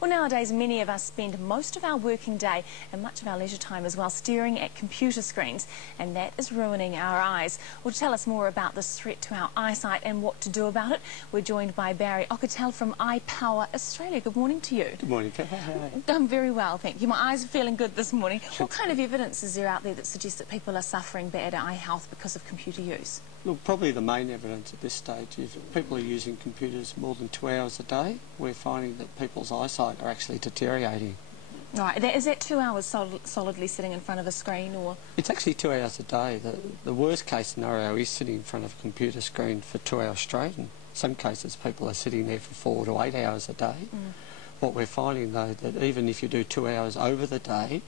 Well, nowadays many of us spend most of our working day and much of our leisure time as well staring at computer screens, and that is ruining our eyes. Well, to tell us more about this threat to our eyesight and what to do about it, we're joined by Auchettl from iPower Australia. Good morning to you. Good morning, Kate. How are you? I'm very well, thank you. My eyes are feeling good this morning. What kind of evidence is there out there that suggests that people are suffering bad eye health because of computer use? Look, probably the main evidence at this stage is people are using computers more than 2 hours a day. We're finding that people's eyesight are actually deteriorating. Right, is that 2 hours solidly sitting in front of a screen, or...? It's actually 2 hours a day. The worst case scenario is sitting in front of a computer screen for 2 hours straight. In some cases people are sitting there for 4 to 8 hours a day. What we're finding though, that even if you do 2 hours over the day,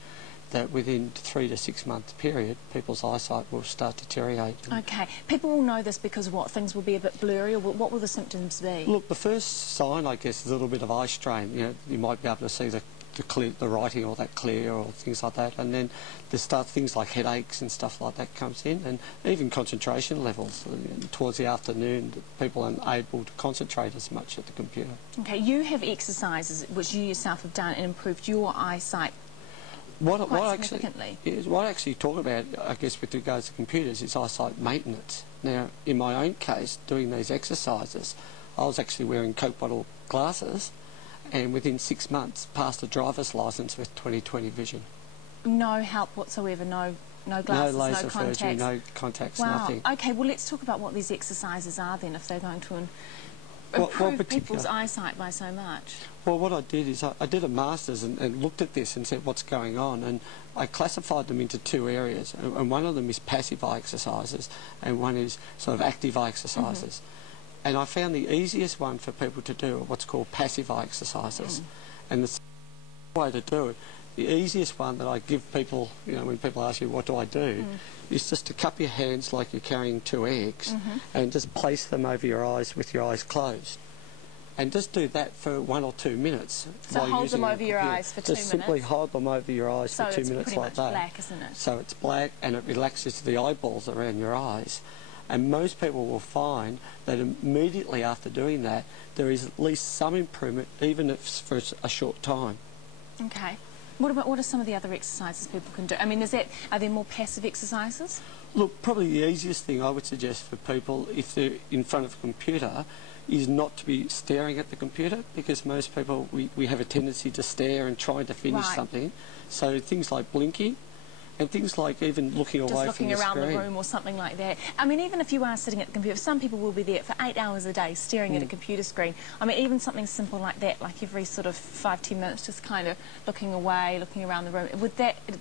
that within 3 to 6 month period, people's eyesight will start deteriorating. Okay. People will know this because what? Things will be a bit blurry, or what will the symptoms be? Look, the first sign, I guess, is a little bit of eye strain. You know, you might be able to see the writing all that clear or things like that, and then there start things like headaches and stuff like that comes in, and even concentration levels. Towards the afternoon, people aren't able to concentrate as much at the computer. Okay, you have exercises which you yourself have done and improved your eyesight. What I actually talk about, I guess, with regards to computers is eyesight maintenance. Now, in my own case, doing these exercises, I was actually wearing Coke bottle glasses, and within 6 months passed a driver's licence with 20/20 vision. No help whatsoever, no glasses, no laser no contacts. surgery, no contacts, wow. Nothing. Okay, well let's talk about what these exercises are then, if they're going to improve people's eyesight by so much. Well, what I did is I did a master's and looked at this and said what's going on, and I classified them into 2 areas, and one of them is passive eye exercises and one is sort of active eye exercises. And I found the easiest one for people to do are what's called passive eye exercises. And the way to do it, the easiest one that I give people, you know, when people ask you what do I do, is just to cup your hands like you're carrying 2 eggs and just place them over your eyes with your eyes closed. And just do that for 1 or 2 minutes. So hold them over your eyes for 2 minutes? Just simply hold them over your eyes for 2 minutes like that. So it's pretty much black, isn't it? So it's black and it relaxes the eyeballs around your eyes. And most people will find that immediately after doing that, there is at least some improvement, even if it's for a short time. Okay. What are some of the other exercises people can do? I mean, are there more passive exercises? Look, probably the easiest thing I would suggest for people, if they're in front of a computer, is not to be staring at the computer, because most people, we have a tendency to stare and try to finish something. So things like blinking, and things like even looking away from the screen. Just looking around the room or something like that. I mean, even if you are sitting at the computer, some people will be there for 8 hours a day staring at a computer screen. I mean, even something simple like that, like every sort of 5-10 minutes, just kind of looking away, looking around the room.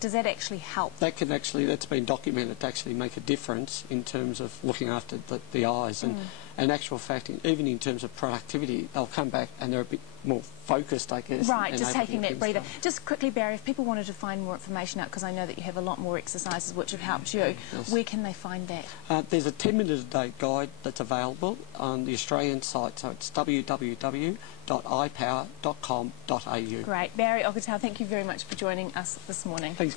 Does that actually help? That's been documented to actually make a difference in terms of looking after the eyes. And in actual fact, even in terms of productivity, they'll come back and they're a bit more focused, I guess. Right, just taking that breather. Just quickly, Barry, if people wanted to find more information out, because I know that you have a lot more exercises which have helped you, where can they find that? There's a 10-minute-a-day guide that's available on the Australian site, so it's www.ipower.com.au. Great. Barry Auchettl, thank you very much for joining us this morning. Thanks.